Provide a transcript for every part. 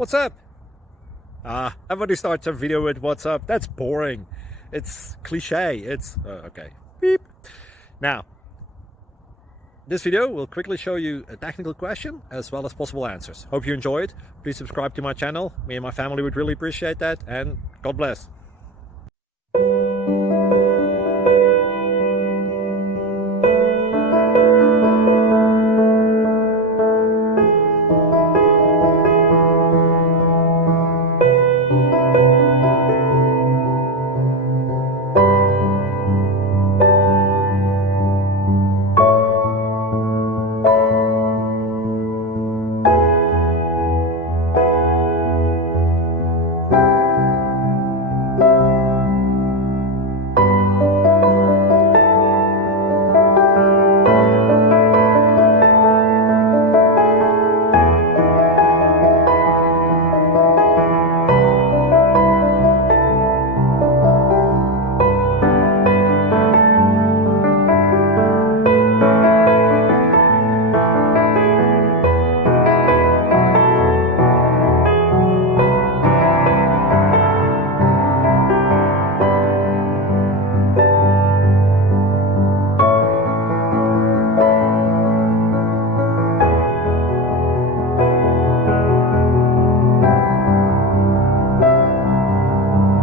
What's up? Everybody starts a video with what's up. That's boring. It's cliche. It's okay. Beep. Now, this video will quickly show you a technical question as well as possible answers. Hope you enjoy it. Please subscribe to my channel. Me and my family would really appreciate that, and God bless.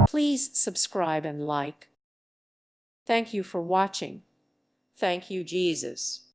Please subscribe and like. Thank you for watching. Thank you, Jesus.